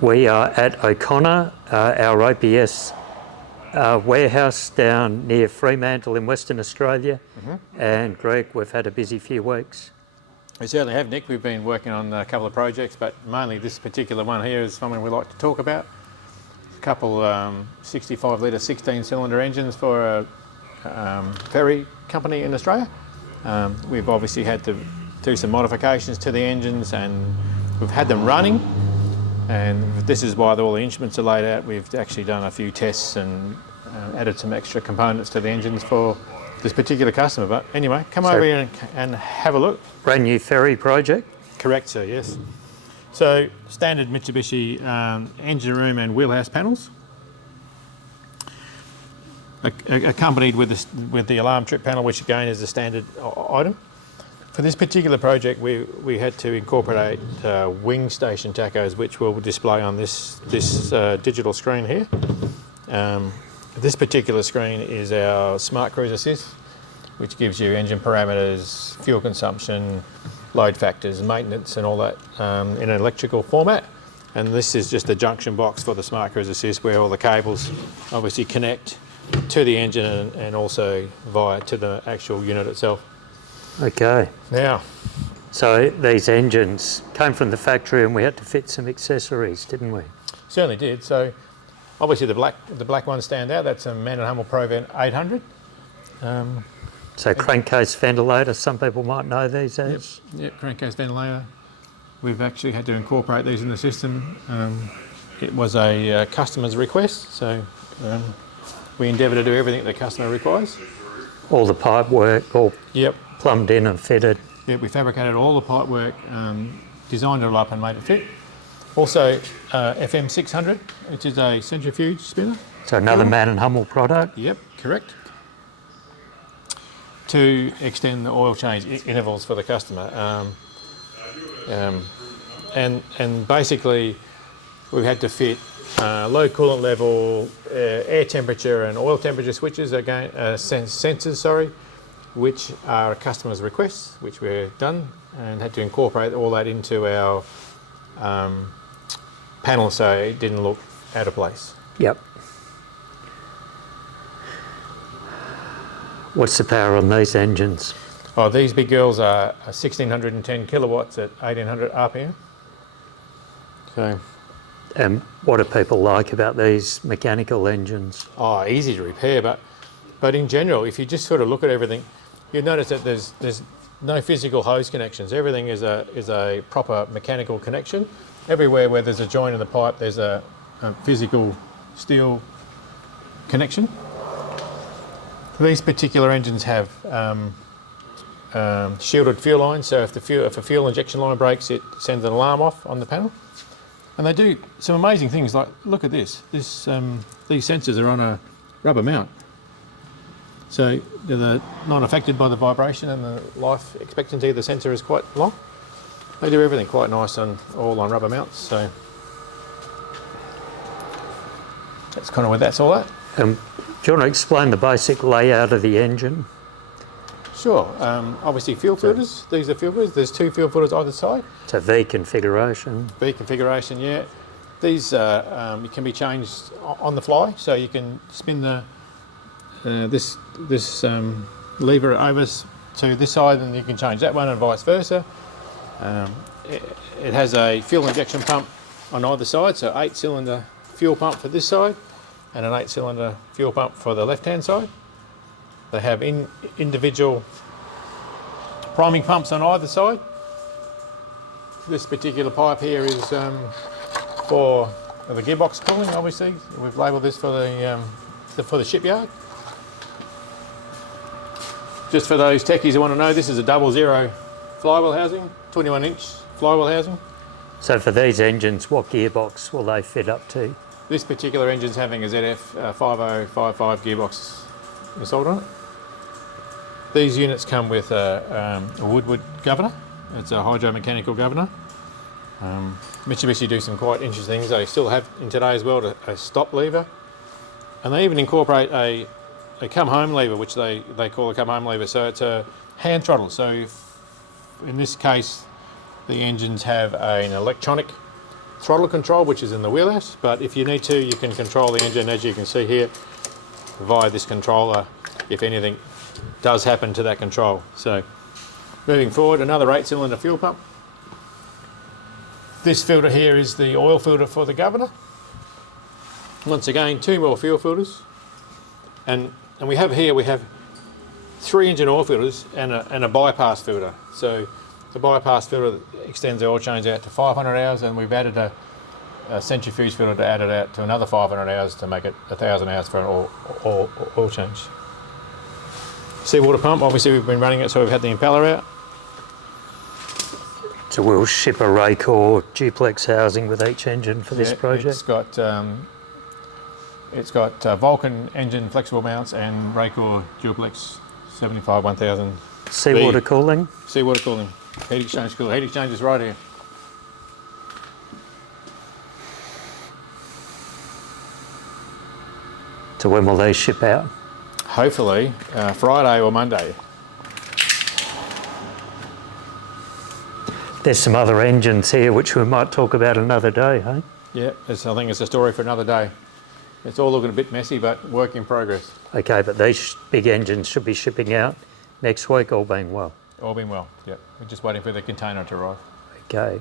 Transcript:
We are at Oceania, our OPS warehouse down near Fremantle in Western Australia. And Greg, we've had a busy few weeks. We certainly have, Nick. We've been working on a couple of projects, but mainly this particular one here is something we like to talk about. A couple 65 litre 16-cylinder engines for a Ferry company in Australia. We've obviously had to do some modifications to the engines, and we've had them running, and this is why all the instruments are laid out. We've actually done a few tests and added some extra components to the engines for this particular customer. But anyway, come over here and have a look. Brand new Ferry project? Correct, sir, yes. So standard Mitsubishi engine room and wheelhouse panels, accompanied with the alarm trip panel, which again is a standard item. For this particular project, we had to incorporate wing station tachos, which will display on this digital screen here. This particular screen is our Smart Cruise Assist, which gives you engine parameters, fuel consumption, load factors, maintenance and all that in an electrical format. And this is just a junction box for the Smart Cruise Assist, where all the cables obviously connect to the engine and also via to the actual unit itself. Okay. Now, so these engines came from the factory and we had to fit some accessories, didn't we? Certainly did. So obviously the black ones stand out. That's a Mann+Hummel Vent 800. So crankcase ventilator, some people might know these as. Yep, crankcase ventilator. We've actually had to incorporate these in the system. It was a customer's request, so we endeavour to do everything the customer requires. All the pipe work, all Yep. plumbed in and fitted. Yep, we fabricated all the pipe work, designed it all up and made it fit. Also FM600, which is a centrifuge spinner. So another Mann+Hummel product. Yep, correct. To extend the oil change intervals for the customer. And basically we've had to fit low coolant level, air temperature and oil temperature switches, again, sensors, which are a customer's requests, which we've done, and had to incorporate all that into our panel so it didn't look out of place. Yep. What's the power on these engines? Oh, these big girls are 1610 kilowatts at 1800 RPM. So, And what do people like about these mechanical engines? oh, easy to repair, but in general, if you just sort of look at everything, you'll notice that there's no physical hose connections. Everything is a proper mechanical connection. Everywhere where there's a joint in the pipe, there's a physical steel connection. These particular engines have shielded fuel lines, so if a fuel injection line breaks, it sends an alarm off on the panel. And they do some amazing things, like look at this. These sensors are on a rubber mount, so they're not affected by the vibration, and the life expectancy of the sensor is quite long. They do everything quite nice all on rubber mounts. So that's kind of where that's all at. Do you want to explain the basic layout of the engine? Sure. Obviously fuel filters. These are fuel filters. There's two fuel filters either side. So V configuration. V configuration, yeah. These can be changed on the fly, so you can spin this lever over to this side, and you can change that one, and vice versa. It has a fuel injection pump on either side, so 8-cylinder fuel pump for this side, and an 8-cylinder fuel pump for the left-hand side. They have individual priming pumps on either side. This particular pipe here is for the gearbox cooling, obviously. We've labelled this for the shipyard. Just for those techies who want to know, this is a 00 flywheel housing, 21-inch flywheel housing. So for these engines, what gearbox will they fit up to? This particular engine's having a ZF 5055 gearbox installed on it. These units come with a Woodward governor. It's a hydro-mechanical governor. Mitsubishi do some quite interesting things. They still have in today's world a stop lever, and they even incorporate a come-home lever, which they call a come-home lever. So it's a hand throttle. So if, in this case, the engines have an electronic throttle control, which is in the wheelhouse, but if you need to, you can control the engine, as you can see here, via this controller if anything does happen to that control. So moving forward, another 8-cylinder fuel pump. This filter here is the oil filter for the governor. Once again, 2 more fuel filters, and we have 3 engine oil filters and a bypass filter. So the bypass filter extends the oil change out to 500 hours, and we've added a centrifuge filter to add it out to another 500 hours to make it 1,000 hours for an oil change. Seawater pump, obviously we've been running it, so we've had the impeller out. So we'll ship a rake or duplex housing with each engine for this project? It's got Vulcan engine flexible mounts and rake or duplex 75 1000. Seawater cooling? Seawater cooling. Heat exchange cooler. Heat exchange is right here. So when will they ship out? Hopefully Friday or Monday. There's some other engines here which we might talk about another day, hey? Yeah, I think it's a story for another day. It's all looking a bit messy, but work in progress. Okay, but these big engines should be shipping out next week, all being well. All being well, yeah. We're just waiting for the container to arrive. Okay.